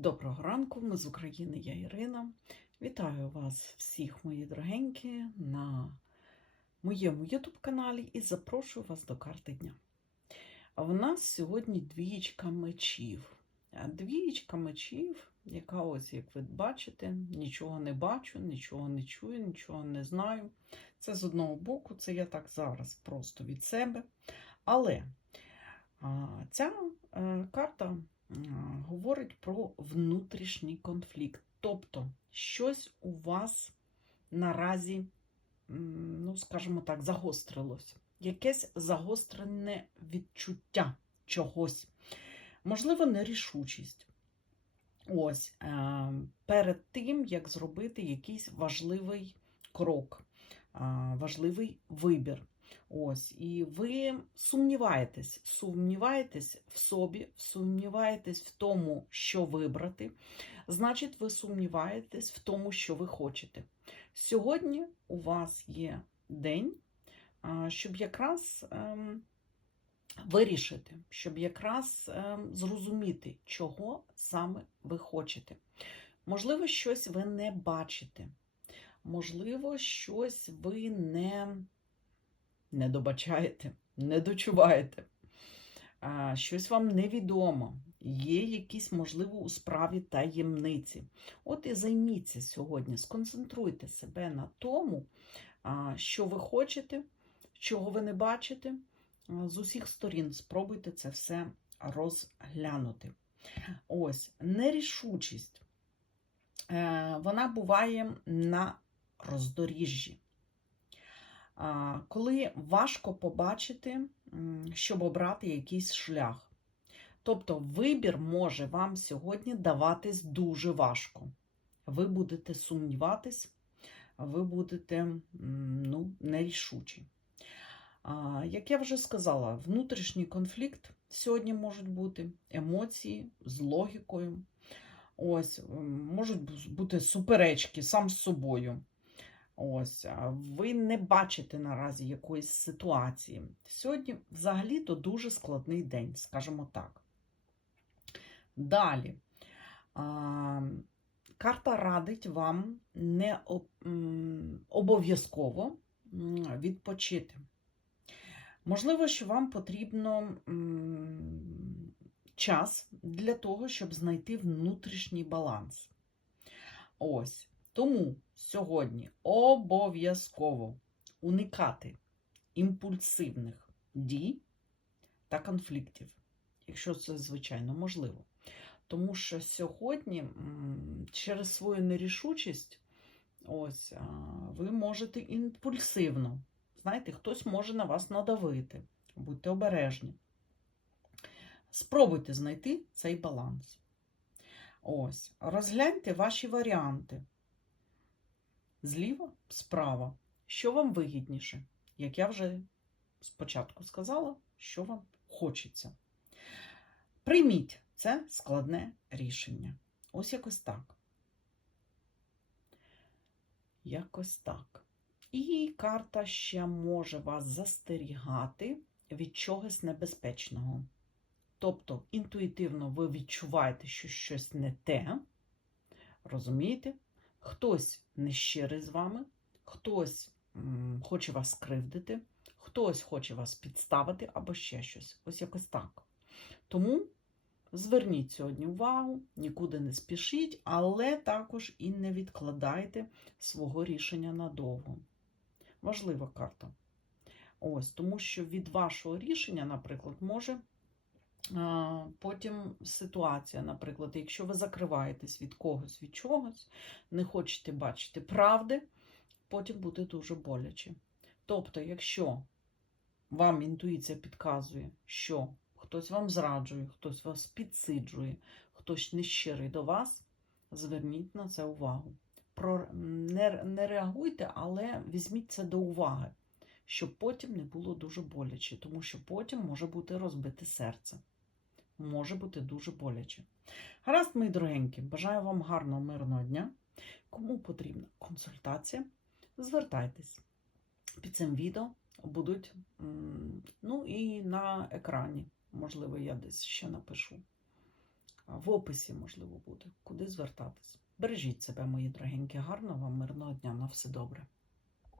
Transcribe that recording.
Доброго ранку, ми з України, я Ірина. Вітаю вас всіх, мої дорогенькі, на моєму YouTube-каналі і запрошую вас до карти дня. А в нас сьогодні двієчка мечів. Двієчка мечів, яка ось, як ви бачите, нічого не бачу, нічого не чую, нічого не знаю. Це з одного боку, це я так зараз просто від себе. Але ця е, карта говорить про внутрішній конфлікт. Тобто, щось у вас наразі, ну, скажімо так, загострилось. Якесь загострене відчуття чогось. Можливо, нерішучість. Ось е, перед тим, як зробити якийсь важливий крок, важливий вибір. Ось, і ви сумніваєтесь, сумніваєтесь в собі, сумніваєтесь в тому, що вибрати. Значить, ви сумніваєтесь в тому, що ви хочете. Сьогодні у вас є день, щоб якраз ем, вирішити, щоб якраз ем, зрозуміти, чого саме ви хочете. Можливо, щось ви не бачите. Можливо, щось ви не не добачаєте, не дочуваєте, а, щось вам невідомо, є якісь, можливо, у справі таємниці. От і займіться сьогодні, сконцентруйте себе на тому, а, що ви хочете, чого ви не бачите. З усіх сторін спробуйте це все розглянути. Ось, нерішучість. Е, Вона буває на роздоріжжі коли важко побачити, щоб обрати якийсь шлях. Тобто вибір може вам сьогодні даватись дуже важко. Ви будете сумніватись, ви будете ну, нерішучі. Як я вже сказала, внутрішній конфлікт сьогодні можуть бути емоції з логікою. Ось, можуть бути суперечки сам з собою. Ось, ви не бачите наразі якоїсь ситуації. Сьогодні взагалі-то дуже складний день, скажімо так. Далі. А, карта радить вам не обов'язково відпочити. Можливо, що вам потрібно час для того, щоб знайти внутрішній баланс. Ось. Тому сьогодні обов'язково уникати імпульсивних дій та конфліктів, якщо це, звичайно, можливо. Тому що сьогодні через свою нерішучість ось, ви можете імпульсивно. Знаєте, хтось може на вас надавити. Будьте обережні. Спробуйте знайти цей баланс. Ось, розгляньте ваші варіанти зліва, справа. Що вам вигідніше? Як я вже спочатку сказала, що вам хочеться. Прийміть це складне рішення. Ось якось так. Якось так. І карта ще може вас застерігати від чогось небезпечного. Тобто, інтуїтивно ви відчуваєте, що щось не те. Розумієте? Хтось нещирий з вами, хтось хоче вас скривдити, хтось хоче вас підставити або ще щось. Ось якось так. Тому зверніть сьогодні увагу, нікуди не спішіть, але також і не відкладайте свого рішення надовго. Важлива карта. Ось, тому що від вашого рішення, наприклад, може потім ситуація, наприклад, якщо ви закриваєтесь від когось, від чогось, не хочете бачити правди, потім буде дуже боляче. Тобто, якщо вам інтуїція підказує, що хтось вам зраджує, хтось вас підсиджує, хтось нещирий до вас, зверніть на це увагу. Про, не, не реагуйте, але візьміть це до уваги, щоб потім не було дуже боляче, тому що потім може бути розбите серце. Може бути дуже боляче. Гаразд, мої дорогенькі, бажаю вам гарного, мирного дня. Кому потрібна консультація, звертайтесь. Під цим відео будуть, ну і на екрані. Можливо, я десь ще напишу В описі, можливо, буде, куди звертатись. Бережіть себе, мої дорогенькі, гарного вам мирного дня, на все добре.